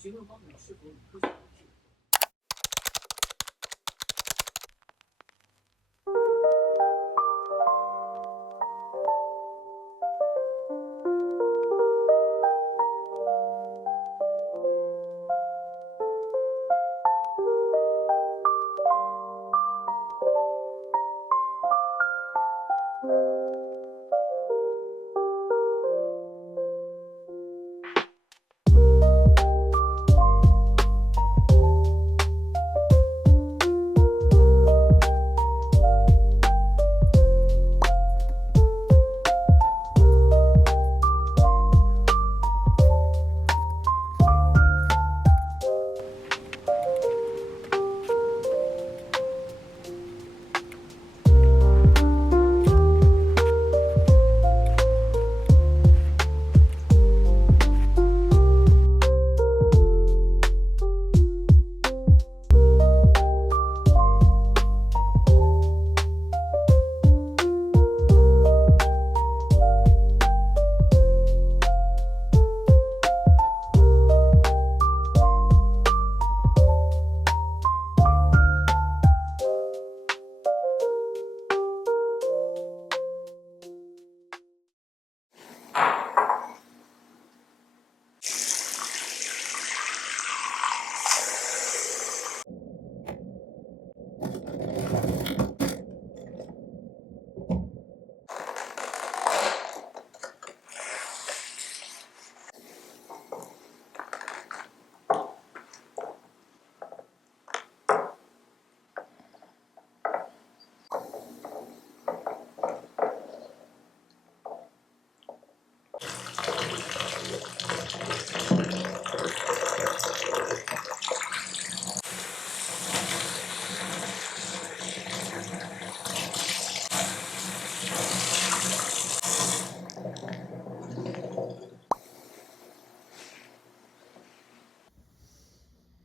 行政方面是否有科学依据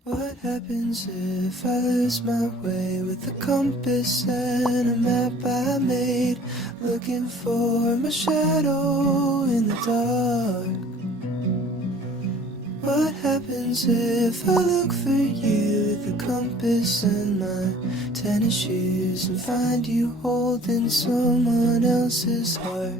？What happens if I lose my way with a compass and a map I made, looking for my shadow in the dark? What happens if I look for you with a compass and my tennis shoes and find you holding someone else's heart?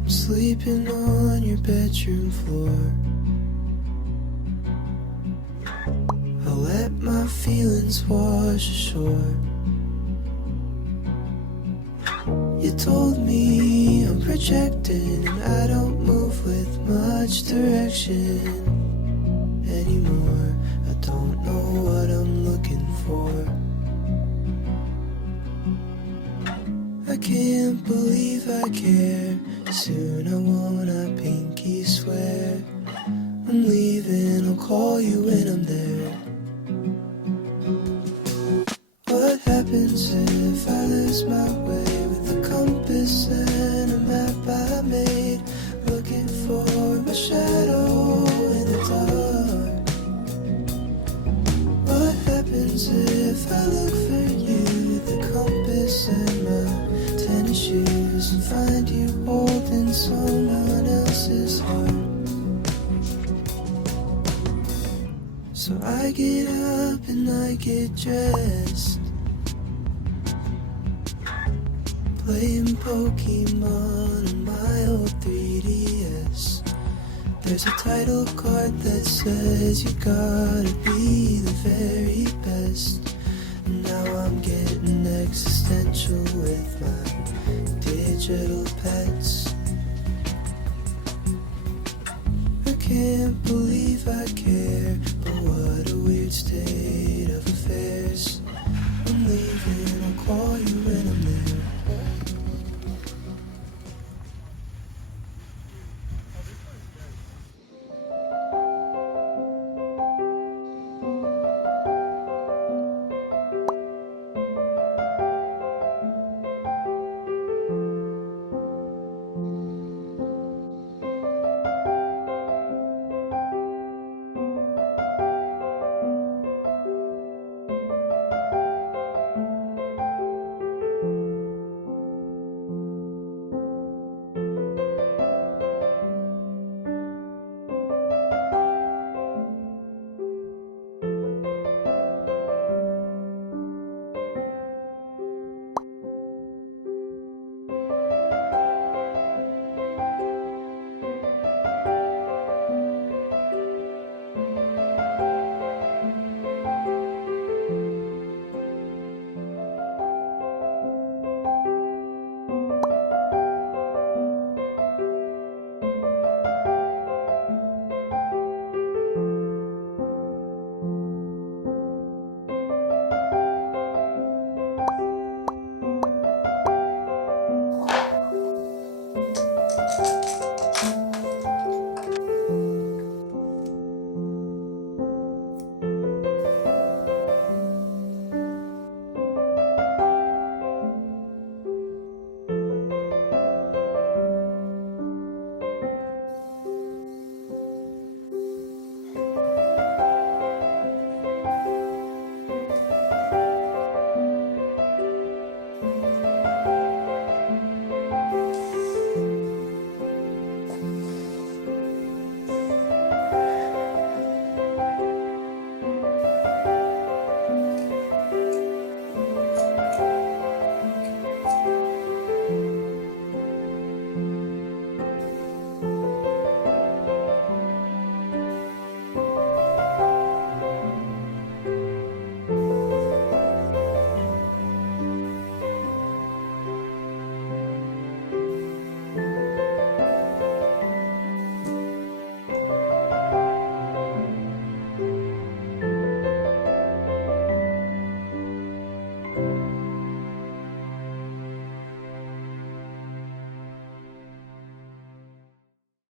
I'm sleeping on your bedroom floor. I'll let my feelings wash ashore. You told me I'm projecting and I don't move with much direction anymore. I don't know what I'm looking for. I can't believe I care. Soon I won't, I pinky swear. I'm leaving, I'll call you when I'm there. What happens if I lose my way with a compass and a map I made, looking for my shadow in the dark? What happens if I look for you with a compass and my tennis shoes and find you holding someone else's heart? So I get up and I get dressed, playing Pokemon on my old 3DS. There's a title card that says you gotta be the very best. And now I'm getting existential with my digital pets. I can't believe I care, but what a weird state of affairs. I'm leaving, I'll call you when I'm there.